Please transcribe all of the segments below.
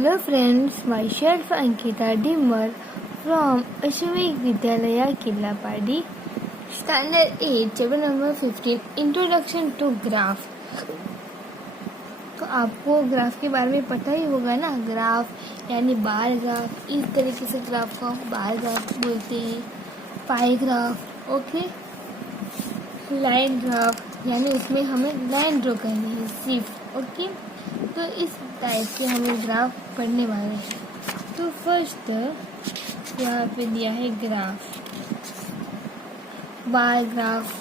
Hello friends, myself Ankita Dimar from Ashwik Vidyalaya Killapadi, Standard 8, Chapter number 15, Introduction to Graph. तो आपको graph के बारे में पता ही होगा ना. ग्राफ यानी बार ग्राफ. इस तरीके से ग्राफ को बार ग्राफ बोलते हैं. पाई ग्राफ, ओके. लाइन ग्राफ यानी उसमें हमें लाइन ड्रॉ करनी है सिर्फ, ओके. तो इस टाइप से हमें ग्राफ पढ़ने वाले हैं. तो फर्स्ट यहाँ पे दिया है graph. Bar graph.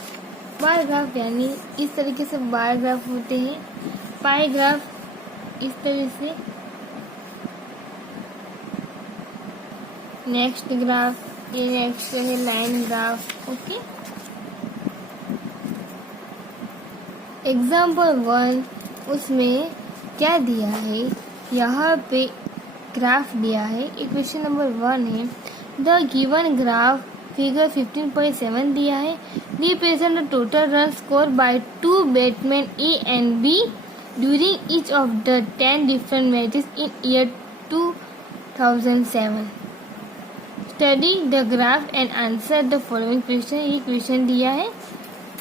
Bar graph यानी इस तरीके से बार ग्राफ होते हैं. पाई ग्राफ इस तरह से. नेक्स्ट ग्राफ ये नेक्स्ट है लाइन ग्राफ, ओके. एग्जाम्पल 1 उसमें क्या दिया है, यहाँ पे ग्राफ दिया है. इक्वेशन नंबर 1 है द गिवन ग्राफ फिगर 15.7 दिया है. Represent the total run score by 2 batsman A and B during each of the 10 different matches in year 2007. Study the graph and answer the following question. ये question दिया है.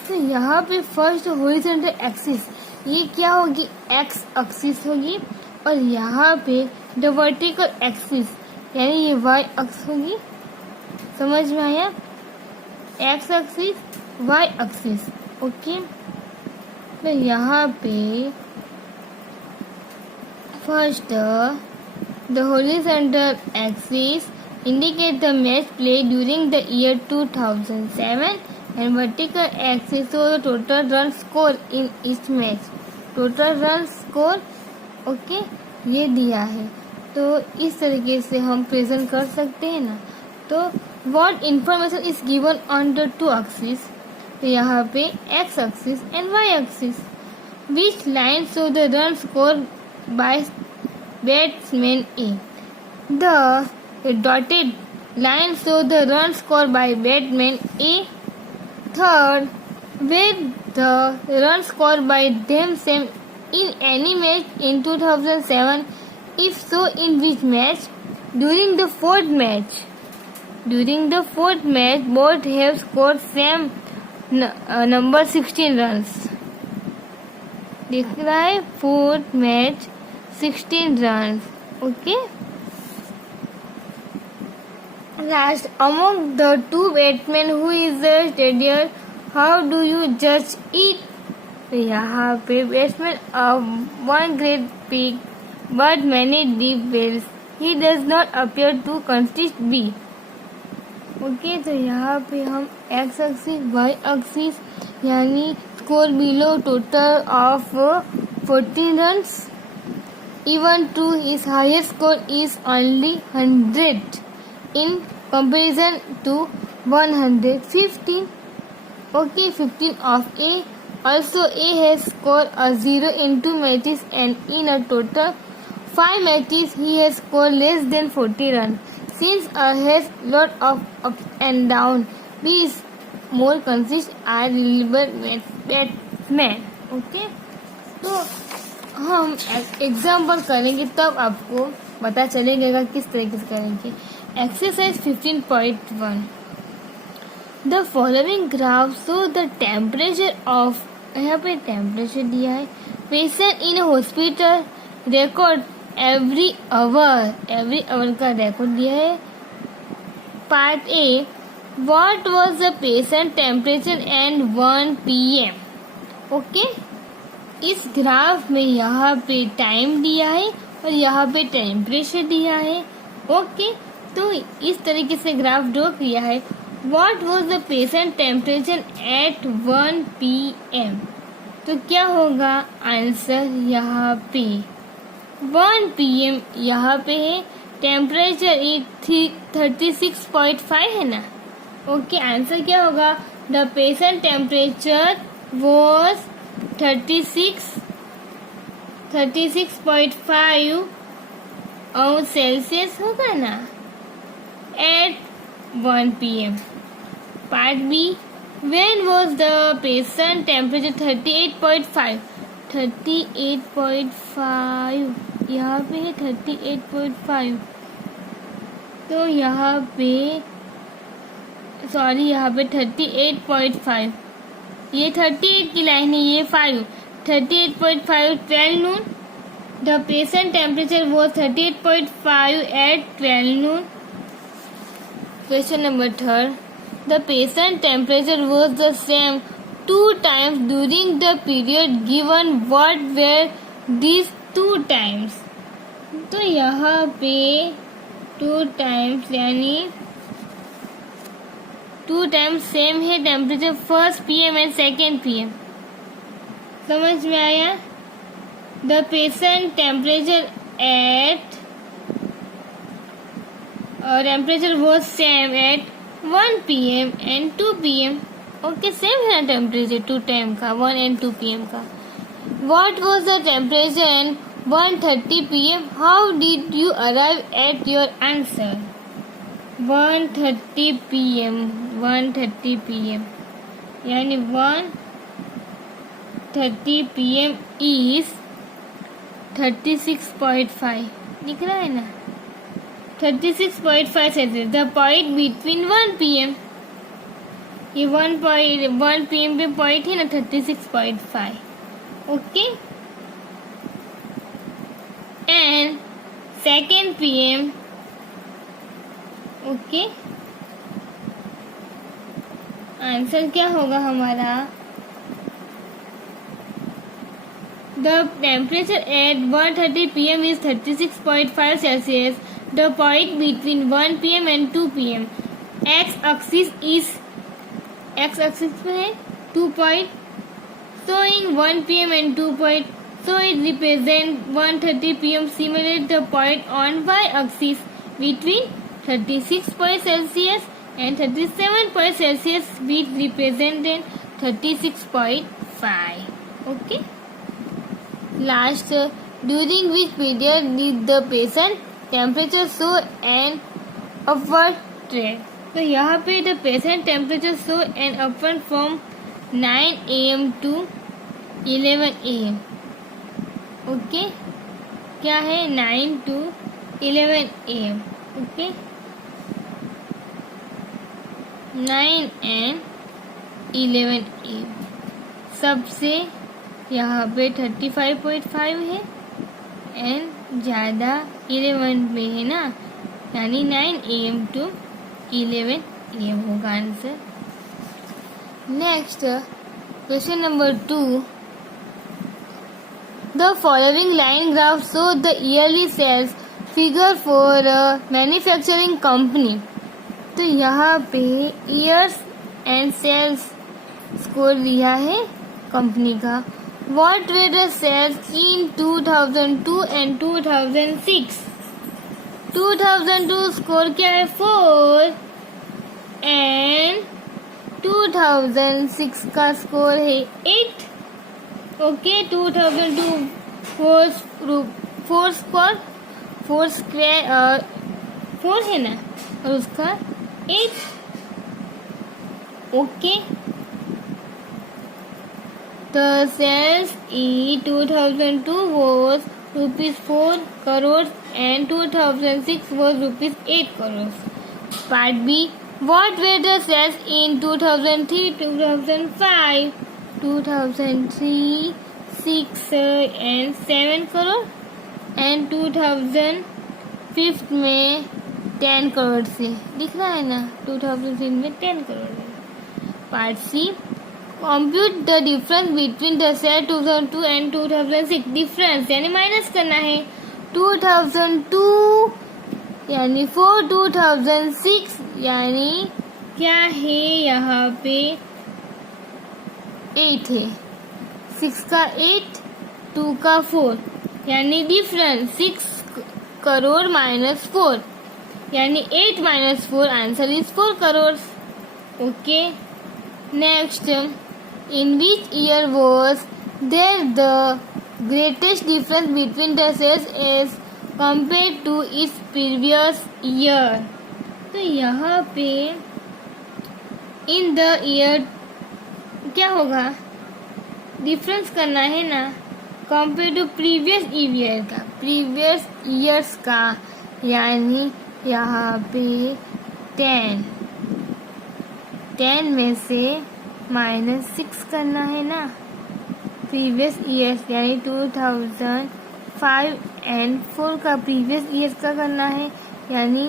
तो यहाँ पे first horizontal axis ये क्या होगी, एक्स एक्सिस होगी. और यहाँ पे द वर्टिकल एक्सिस यानी ये वाई अक्स होगी. समझ में आया? X axis Y axis, okay. तो यहाँ पे first the horizontal axis indicate the match played during the year 2007 and vertical axis show the total run score in each match. Total run score, okay, ये दिया है. तो इस तरीके से हम प्रेजेंट कर सकते हैं ना. तो what information is given on the two axis. तो यहाँ पे x axis and y axis. Which line show the run score by batsman A. The dotted line show the run score by batsman A. Third, where the run score by them same in any match in 2007? If so, in which match? During the fourth match. During the fourth match, both have scored same number 16 runs. दिख रहा है fourth match 16 run, okay. Last, among the two batsmen who is the steadier, how do you judge it? तो यहाँ पे batsman of one great peak but many deep wells. He does not appear to consist B. Okay. तो यहाँ पे हम x axis y axis यानी score below total of 14 runs. Even to his highest score is only 100 in comparison to 115. Okay, 15 of A. Also, A has scored a 0 in 2 matches and in a total 5 matches he has scored less than 40 runs. Since A has lot of up and down, B is more consistent and reliable batsman. Okay, तो हम example करेंगे तब आपको पता चलेगा किस तरीके से करेंगे. Exercise 15.1. The following graph show the temperature of. यहाँ पे टेम्परेचर दिया है. Patient in hospital record every hour. Every hour का रिकॉर्ड दिया है. Part A, what was the patient temperature and 1 PM. Okay. इस ग्राफ में यहाँ पे टाइम दिया है और यहाँ पे टेम्परेचर दिया है, ओके. तो इस तरीके से ग्राफ ड्रॉ किया है. What was the patient temperature at 1 PM. तो क्या होगा आंसर यहाँ पे 1 PM यहाँ पे है. टेम्परेचर 36.5 है ना, ओके. आंसर क्या होगा, the patient temperature was 36.5 Celsius होगा ना at 1 PM. Part B, when was the patient temperature 38.5 यहाँ पे है 38.5, तो यहाँ पे यहाँ पे 38.5, ये 38 की लाइन है, ये 5, 38.5 12 noon. The patient temperature was 38.5 at 12 noon. Question number 3. The patient temperature was the same 2 times during the period given. What were these 2 times? तो यहाँ पे 2 times यानी 2 times सेम है temperature, first PM and second PM. समझ में आया? The patient temperature was same at 1 PM and 2 PM. Okay, same है ना टेम्परेचर 2 टाइम का, 1 and 2 PM का. What was the temperature at 1:30 PM? How did you arrive at your answer? 1:30 PM, 1:30 PM यानी 1:30 PM is 36.5. दिख रहा है ना, 36.5 Celsius. The point between 1 PM, ये 1 PM पे पॉइंट है ना 36.5. Okay, and second PM. Okay, answer क्या होगा हमारा? The temperature at 1:30 PM is 36.5 Celsius. The point between 1 PM and 2 PM. X-axis पे है 2 point, showing 1 PM and 2 point. So it represents 1:30 PM. Similarly, the point on Y-axis between 36 Celsius and 37 Celsius, which represent 36.5. Okay. Last, during which period did the patient temperature show an upward trend? तो यहाँ पे the patient temperature show an upward from 9 AM to 11 AM. Okay, क्या है? 9 to 11 AM. Okay, 9 and 11 AM. सबसे यहाँ पे 35.5 है and ज़्यादा 11 में है ना, यानी 9 AM to 11 AM होगा answer. Next, question number 2. The following line graph show the yearly sales figure for manufacturing company. तो यहाँ पे ईयर्स एंड सेल्स स्कोर दिया है कंपनी का. What were the sales in 2002 and 2006? 2002 score क्या है? 4 and 2006 का स्कोर है 8. ओके, 2002 4 स्कोर 4 स्क्वायर 4 है ना, और उसका 8. Okay, the sales in 2002 was ₹4 crores and 2006 was ₹8 crores. Part B. What were the sales in 2003, 2005? 2003 6 and 7 crore and 2005 में 10 करोड़ से. दिख रहा है ना, 2003 में 10 करोड़ है. Part C. Compute the difference between the sale 2002 and 2006. Difference यानी माइनस करना है. 2002 यानी 4, 2006 यानी क्या है? यहाँ पे 8 है, 6 का 8, 2 का 4 यानी डिफरेंस 6 करोड़ माइनस 4 यानी 8 minus 4, answer is 4 crore. Okay, next. In which year was there the greatest difference between the sales as compared to its previous year? तो यहाँ पे in the year क्या होगा? डिफरेंस करना है ना, कंपेयर टू प्रीवियस ईयर्स का, यानी यहाँ पे 10 में से -6 करना है ना। प्रीवियस ईयर्स यानी 2005 एंड 4 का प्रीवियस ईयर्स का करना है, यानी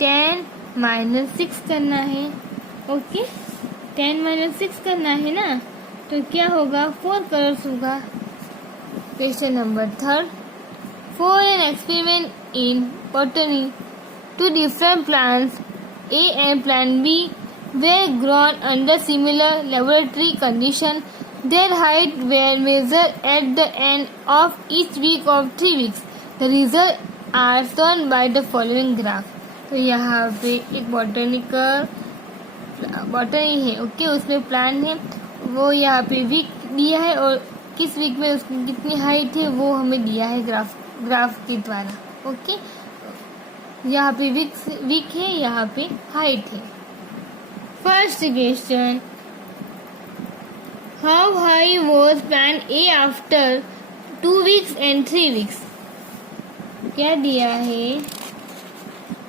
10 - 6 करना है। ओके, 10 - 6 करना है ना, तो क्या होगा, 4 कलर्स होगा। Question number 3, for an experiment in botany, 2 different plants A and plant B were grown under similar laboratory conditions. Their height were measured at the end of each week of 3 weeks. The results are shown by the following graph. तो यहाँ पे एक botany है, okay, उसमें plant है, वो यहाँ पे वीक दिया है और किस वीक में उसकी कितनी हाइट है वो हमें दिया है ग्राफ के द्वारा। ओके, यहाँ पे वीक है, यहाँ पे हाइट है। First question, how high was plant A after 2 weeks and 3 weeks? क्या दिया है,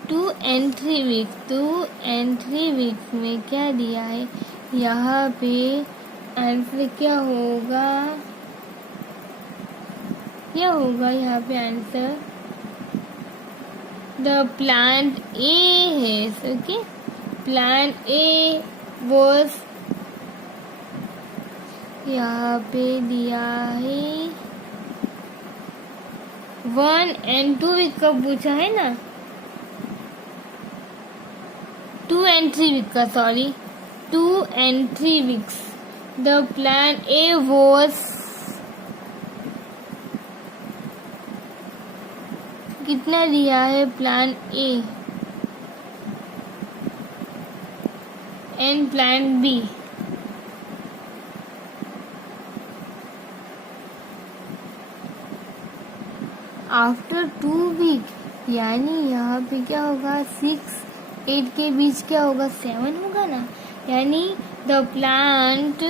2 and 3 weeks। 2 and 3 weeks में क्या दिया है, यहाँ पे आंसर क्या होगा, यहाँ पे आंसर द प्लांट ए है। ओके, प्लांट ए वॉज यहाँ पे दिया है 1 and 2 week का पूछा है ना, 2 and 3 week का, sorry, 2 and 3 weeks। The plant A was कितना दिया है, plant A and plant B after 2 week, यानी यहाँ पे क्या होगा, 6-8 के बीच क्या होगा, 7 होगा ना, यानी the plant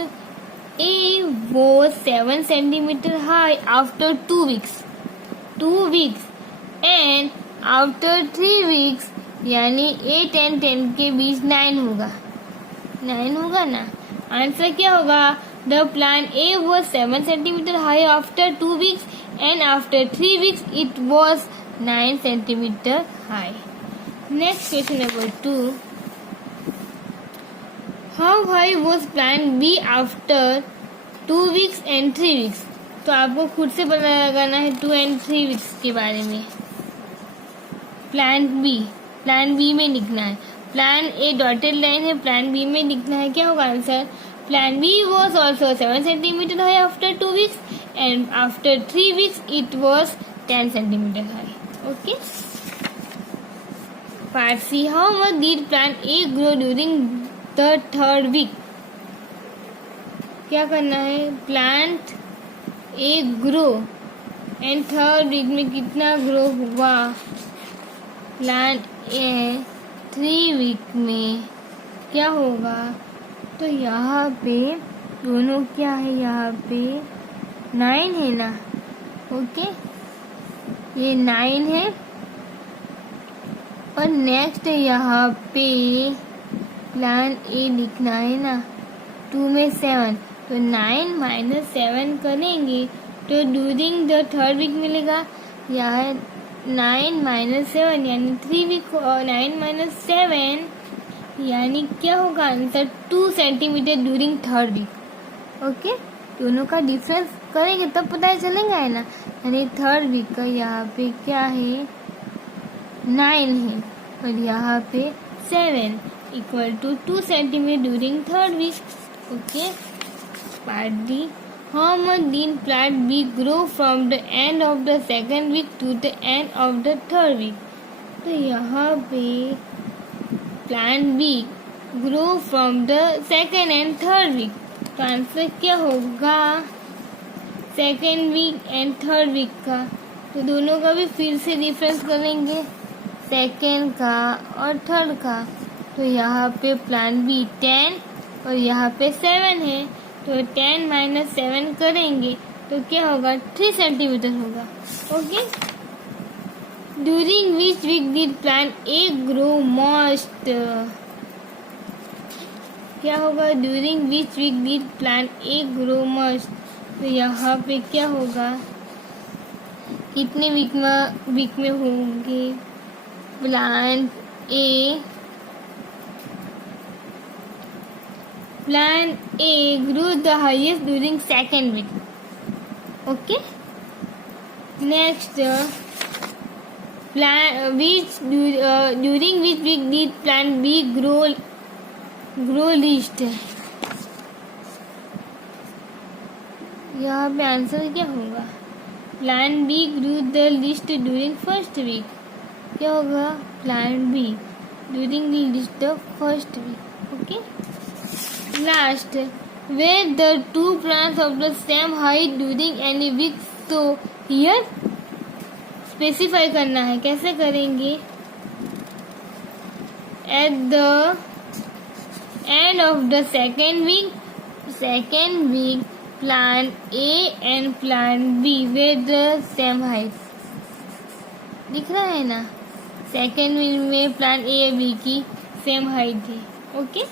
A was 7 centimeter high after 2 weeks and after 3 weeks, यानी 8 and 10 के बीच 9 होगा ना। आंसर क्या होगा, the plant A was 7 centimeter high after 2 weeks and after 3 weeks it was 9 centimeter high. Next question number 2, how high was plant B after 2 weeks and 3 weeks? तो आपको खुद से पता लगाना है 2 and 3 weeks के बारे में। प्लांट बी में लिखना है, प्लांट ए डॉटेड लाइन है, प्लांट बी में लिखना है, क्या होगा answer, plant B was also 7 centimeter high after 2 weeks and after 3 weeks it was 10 centimeter high. Okay. Part C, how much did plant A grow during the 3rd week? क्या करना है, plant A grow and 3rd week में कितना grow हुआ, plant A 3 week में क्या होगा, तो यहाँ पे दोनों क्या है, यहाँ पे 9 है ना। ओके, ये 9 है और नेक्स्ट यहाँ पे प्लांट ए लिखना है ना, 2 में 7, तो 9 - 7 करेंगे तो ड्यूरिंग द 3rd week मिलेगा, यहाँ 9 - 7 यानी 3 week, और 9 - 7 यानी क्या होगा answer, 2 centimeter during 3rd week। Okay, दोनों का डिफरेंस करेंगे तब पता चलेगा है ना, यानी 3rd week का यहाँ पे क्या है, 9 है और यहाँ पे 7 equal to 2 centimeter during 3rd week। Okay, part D, how much did plant B grow from the end of the 2nd week to the end of the 3rd week? तो यहाँ पे plant B grow from the 2nd and 3rd week, तो answer क्या होगा, 2nd week and 3rd week का, तो दोनों का भी फिर से डिफरेंस करेंगे, 2nd का और 3rd का, तो यहाँ पे प्लांट बी 10 और यहाँ पे 7 है, तो 10 - 7 करेंगे तो क्या होगा 3 सेंटीमीटर होगा। Okay, during which week did plant A grow most, क्या होगा during which week did plant A grow most, तो यहाँ पे क्या होगा कितने वीक में होंगे plant A grew the highest during second week. Okay, next during which week did plant B grow least, यहाँ पे आंसर क्या होगा plant B grew the least during first week, क्या होगा plant B during least the first week. Okay, last, were the two plants of the same height during any week, तो here specify करना है, कैसे करेंगे at the end of the second week plant A and plant B were the same height, दिख रहा है ना, second week में प्लांट ए बी की सेम हाइट थी। ओके,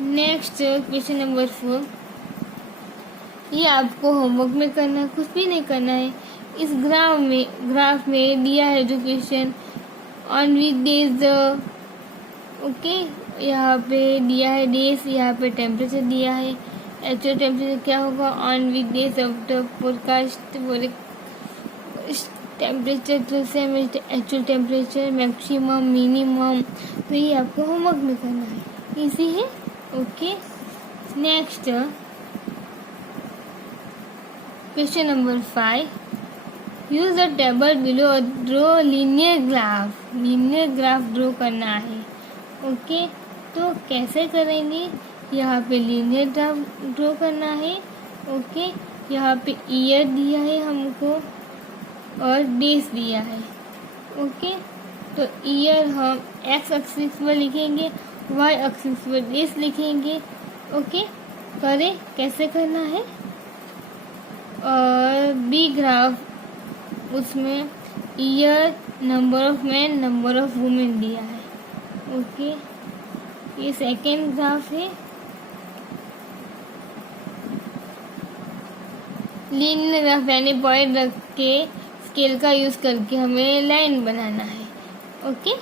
नेक्स्ट क्वेश्चन नंबर 4, ये आपको होमवर्क में करना है, कुछ भी नहीं करना है। इस ग्राफ में दिया है जो question on week days, okay, यहाँ पे दिया है डेज, यहाँ पे टेम्परेचर दिया है, एक्चुअल टेम्परेचर क्या होगा on week days of the forecast, temperature तो same actual temperature, maximum minimum, तो ये आपको होमवर्क में करना है, इजी है। Okay, next question number 5, use the table below, draw linear graph draw करना है। ओके, तो कैसे करेंगे, यहाँ पे लीनियर ग्राफ ड्रॉ करना है। ओके, यहाँ पे ईयर दिया है हमको और डेज दिया है। ओके, तो ईयर हम एक्स एक्सिस पर लिखेंगे, वाई एक्सिस पर डेज लिखेंगे। ओके, करें कैसे करना है, और बी ग्राफ उसमें year, number of man, number of women दिया है। ओके, ये सेकेंड ग्राफ है। लीनियर ग्राफ यानी पॉइंट रख के स्केल का यूज करके हमें लाइन बनाना है। ओके।